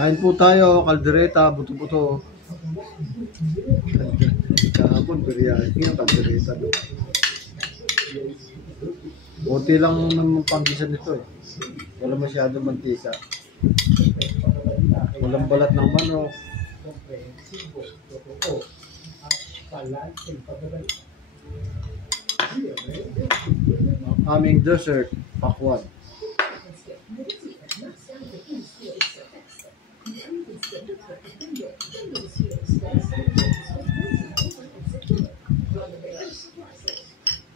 Kain po tayo, kaldereta, buto-buto. Kahapon, biryani yung kaldereta. No? Buti lang naman panggisan nito eh. Wala masyadong mantika. Walang balat ng manok. Aming dessert, pakwan.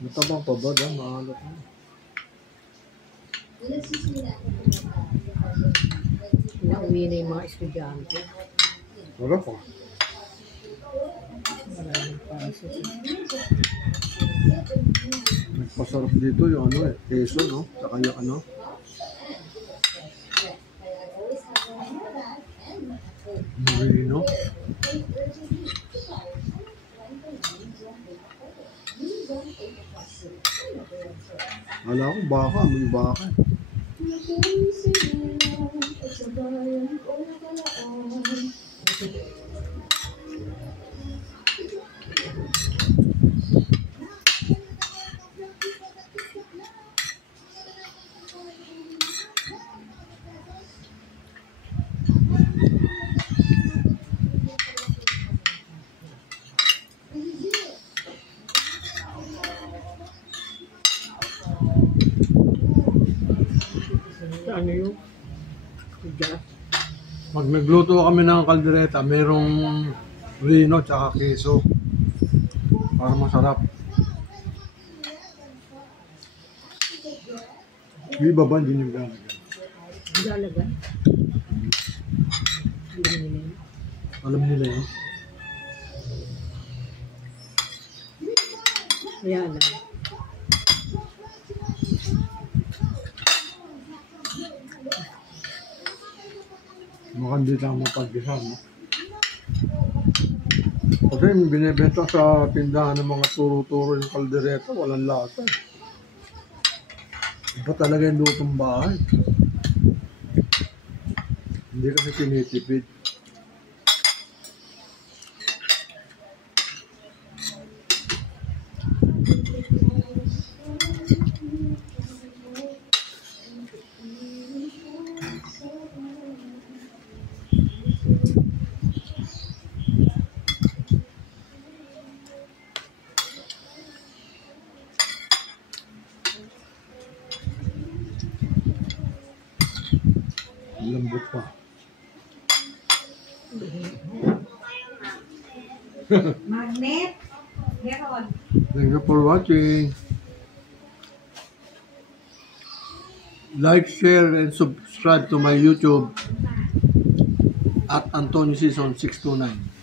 Matabang pa ba dyan? Mahalap mo. Nauwi na yung mga estudyante. Wala pa. Maraming pasok. Nagpasarap dito yung ano eh, keso no? Saka yung ano. Marino. Wala ko baka, may baka. Ano yung gas? Pag nagluto kami ng kaldereta, mayroong rino tsaka keso. Para masarap. Yung iba ba hindi nyo lalagyan? Lalagyan? Alam nila yun. Alam nila yun. Kaya lang. Mukhang di lang mapag-isa, no? Kasi binibenta sa tindahan ng mga turo-turo yung kaldereta, walang lasa. Iba talaga yung lutong bahay. Hindi kasi tinitipid. Lambot pa. Magnet. Meron. Thank you for watching. Like, share, and subscribe to my YouTube at Antonio Season 629.